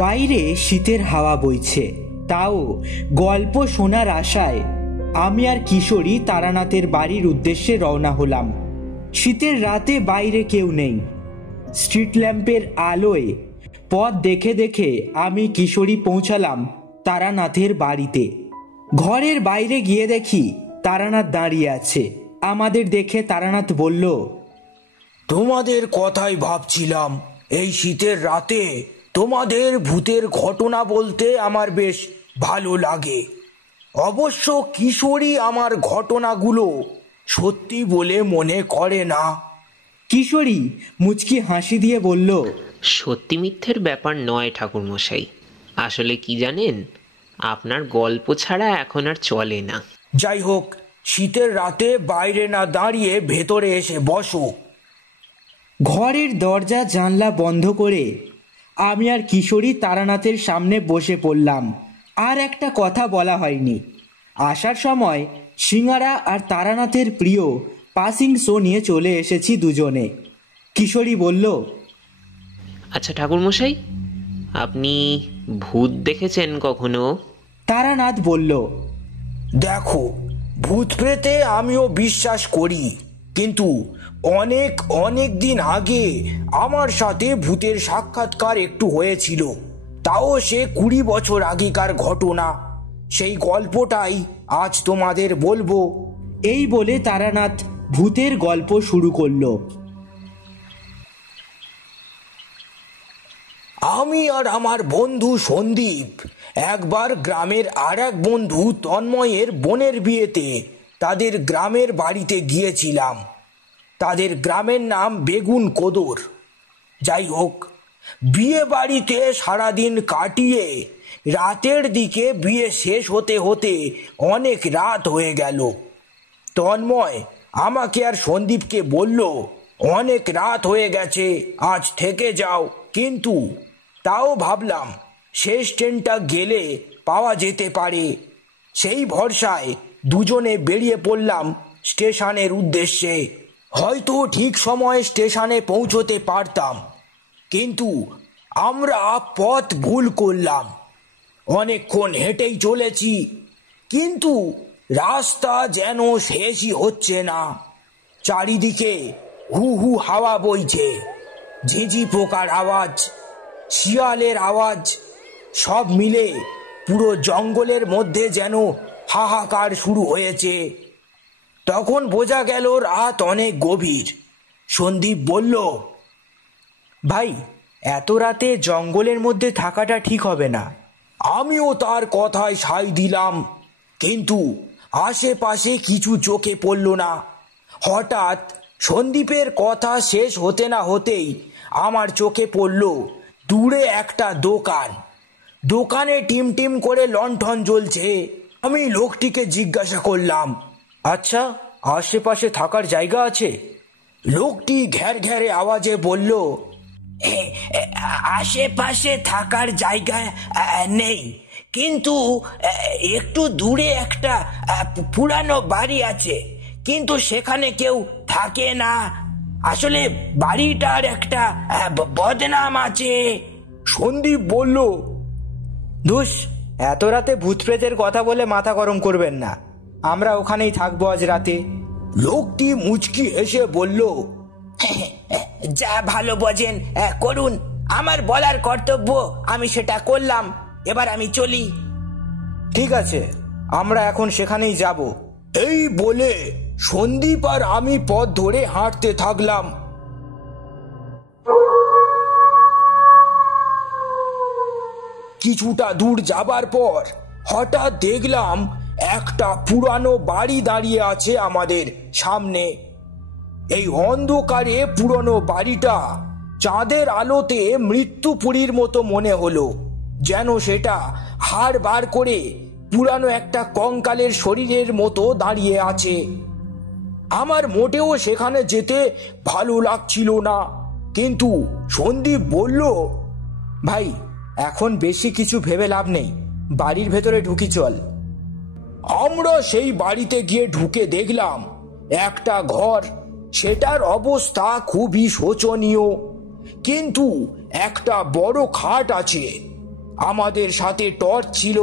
বাইরে শীতের হাওয়া বইছে, তাও গল্প শোনার আশায় আমি আর কিশোরী তারানাথের বাড়ির উদ্দেশ্যে রওনা হলাম। শীতের রাতে বাইরে কেউ নেই। স্ট্রিট ল্যাম্পের আলোয় পথ দেখে দেখে আমি কিশোরী পৌঁছালাম তারানাথের বাড়িতে। ঘরের বাইরে গিয়ে দেখি তারানাথ দাঁড়িয়ে আছে। আমাদের দেখে তারানাথ বলল, তোমাদের কথাই ভাবছিলাম। এই শীতের রাতে তোমাদের ভূতের ঘটনা বলতে আমার বেশ ভালো লাগে। অবশ্য কিশোরী আমার ঘটনাগুলো সত্যি বলে মনে করে না। কিশোরী মুচকি হাসি দিয়ে বলল, সত্যি মিথ্যের ব্যাপার নয় ঠাকুরমশাই, আসলে কি জানেন, আপনার গল্প ছাড়া এখন আর চলে না। যাই হোক, শীতের রাতে বাইরে না দাঁড়িয়ে ভেতরে এসে বসো। ঘরের দরজা জানলা বন্ধ করে আমি আর কিশোরী তারানাথের সামনে বসে পড়লাম। আর একটা কথা বলা হয়নি, আসার সময় সিঙ্গারা আর তারানাথের প্রিয় পাসিং শো নিয়ে চলে এসেছি দুজনে। কিশোরী বলল, আচ্ছা ঠাকুরমশাই, আপনি ভূত দেখেছেন কখনো? তারানাথ বলল, দেখো, ভূত প্রেতে আমিও বিশ্বাস করি, কিন্তু অনেক অনেক দিন আগে আমার সাথে ভূতের সাক্ষাৎকার একটু হয়েছিল। তাও সে 20 বছর আগেকার ঘটনা। সেই গল্পটাই আজ তোমাদের বলবো। এই বলে তারানাথ ভূতের গল্প শুরু করলো। আমি আর আমার বন্ধু সন্দীপ একবার গ্রামের আর এক বন্ধু তন্ময়ের বোনের বিয়েতে তাদের গ্রামের বাড়িতে গিয়েছিলাম। তাদের গ্রামের নাম বেগুন কোদর। যাই হোক, বিয়ে বাড়িতে সারাদিন কাটিয়ে রাতের দিকে বিয়ে শেষ হতে হতে অনেক রাত হয়ে গেল। তন্ময় আমাকে আর সন্দীপকে বলল, অনেক রাত হয়ে গেছে, আজ থেকে যাও। কিন্তু তাও ভাবলাম শেষ ট্রেনটা গেলে পাওয়া যেতে পারে। সেই ভরসায় দুজনে বেরিয়ে পড়লাম স্টেশনের উদ্দেশ্যে। হয়তো ঠিক সময়ে স্টেশনে পৌঁছতে পারতাম, কিন্তু আমরা পথ ভুল করলাম। অনেকক্ষণ হেঁটেই চলেছি, কিন্তু রাস্তা যেন শেষই হচ্ছে না। চারিদিকে হু হু হাওয়া বইছে, ঝিঝি পোকার আওয়াজ, শিয়ালের আওয়াজ, সব মিলে পুরো জঙ্গলের মধ্যে যেন হাহাকার শুরু হয়েছে। তখন বোঝা গেল রাত অনেক গভীর। সন্দীপ বলল, ভাই, এত রাতে জঙ্গলের মধ্যে থাকাটা ঠিক হবে না। আমিও তার কথায় সায় দিলাম, কিন্তু আশেপাশে কিছু চোখে পড়ল না। হঠাৎ সন্দীপের কথা শেষ হতে না হতেই আমার চোখে পড়ল দূরে একটা দোকান। দোকানে টিম টিম করে লণ্ঠন জ্বলছে। আমি লোকটিকে জিজ্ঞাসা করলাম, আচ্ছা, আশেপাশে থাকার জায়গা আছে? লোকটি ঘ্যার ঘ্যারে আওয়াজে বলল, আশেপাশে থাকার জায়গা নেই, কিন্তু একটু দূরে একটা পুরানো বাড়ি আছে, কিন্তু সেখানে কেউ থাকে না। আসলে বাড়িটার একটা বদনাম আছে। সন্দীপ বলল, ধুস, এত রাতে ভূত প্রেতের কথা বলে মাথা গরম করবেন না, আমরা ওখানেই থাকবো আজ রাতে। লোকটি মুচকি হেসে বলল, যা ভালো বোঝেন করুন, আমার বলার কর্তব্য আমি সেটা করলাম, এবার আমি চলি। ঠিক আছে, আমরা এখন সেখানেই যাব। এই বলে সন্দীপ আর আমি পথ ধরে হাঁটতে থাকলাম। কিছুটা দূর যাবার পর হঠাৎ দেখলাম একটা পুরানো বাড়ি দাঁড়িয়ে আছে আমাদের সামনে। এই অন্ধকারে পুরনো বাড়িটা চাঁদের আলোতে মৃত্যুপুরীর মতো মনে হলো, যেন সেটা হাড় বার করে পুরানো একটা কঙ্কালের শরীরের মতো দাঁড়িয়ে আছে। আমার মোটেও সেখানে যেতে ভালো লাগছিল না, কিন্তু সন্দীপ বলল, ভাই, এখন বেশি কিছু ভেবে লাভ নেই, বাড়ির ভেতরে ঢুকি চল। আমরা সেই বাড়িতে গিয়ে ঢুকে দেখলাম একটা ঘর। সেটার অবস্থা খুবই শোচনীয়, কিন্তু একটা বড় খাট আছে, আমাদের সাথে টর্চ ছিল,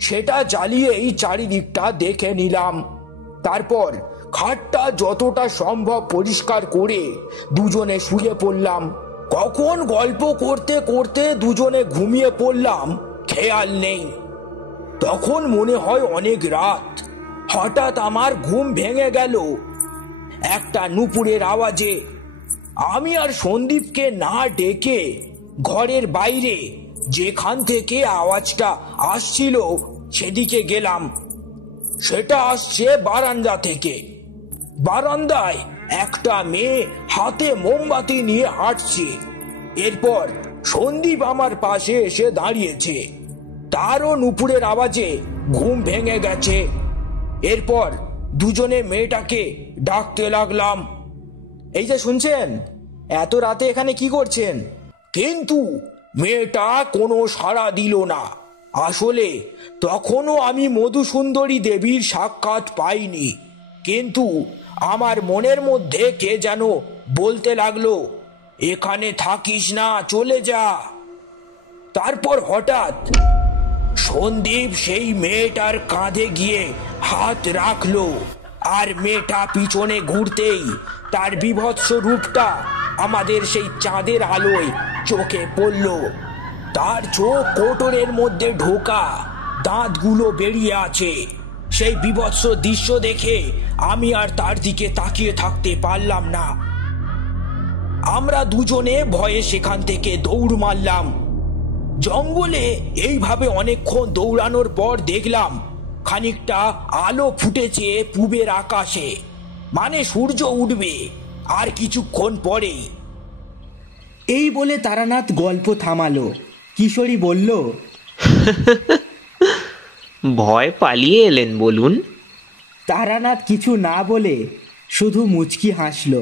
সেটা জ্বালিয়েই চারিদিকটা দেখে নিলাম। তারপর খাটটা যতটা সম্ভব পরিষ্কার করে দুজনে শুয়ে পড়লাম। কখন গল্প করতে করতে দুজনে ঘুমিয়ে পড়লাম খেয়াল নেই। তখন মনে হয় অনেক রাত। হঠাৎ আমার ঘুম ভেঙে গেল একটা নুপুরের আওয়াজে। আমি আর সন্দীপকে না ডেকে ঘরের বাইরে যেখান থেকে আওয়াজটা আসছিল সেদিকে গেলাম। সেটা আসছে বারান্দা থেকে। বারান্দায় একটা মেয়ে হাতে মোমবাতি নিয়ে হাঁটছে। এরপর সন্দীপ আমার পাশে এসে দাঁড়িয়েছে। তারও নুপুরের আওয়াজে ঘুম ভেঙে গেছে। এরপর দুজনে মেয়েটাকে ডাকতে লাগলাম, এই যে শুনছেন, এত রাতে এখানে কি করছেন? কিন্তু মেয়েটা কোনো সাড়া দিল না। আসলে তখনও আমি মধুসুন্দরী দেবীর সাক্ষাৎ পাইনি, কিন্তু আমার মনের মধ্যে কে যেন বলতে লাগলো, এখানে থাকিস না, চলে যা। তারপর হঠাৎ সন্দীপ সেই মেয়েটার কাঁধে গিয়ে হাত রাখলো, আর মেয়েটা পিছনে ঘুরতেই তার বীভৎস রূপটা আমাদের সেই চাঁদের আলোয় চোখে পড়ল। তার চোখ কোটরের মধ্যে ঢোকা, দাঁতগুলো বেরিয়ে আছে। সেই বীভৎস দৃশ্য দেখে আমি আর তার দিকে তাকিয়ে থাকতে পারলাম না। আমরা দুজনে ভয়ে সেখান থেকে দৌড় মারলাম। জঙ্গলে এইভাবে অনেকক্ষণ দৌড়ানোর পর দেখলাম খানিকটা আলো ফুটেছে পূবের আকাশে, মানে সূর্য উঠবে আর কিছুক্ষণ পরেই। এই বলে তারানাথ গল্প থামালো। কিশোরী বলল, ভয় পালিয়ে এলেন বলুন? তারানাথ কিছু না বলে শুধু মুচকি হাসল।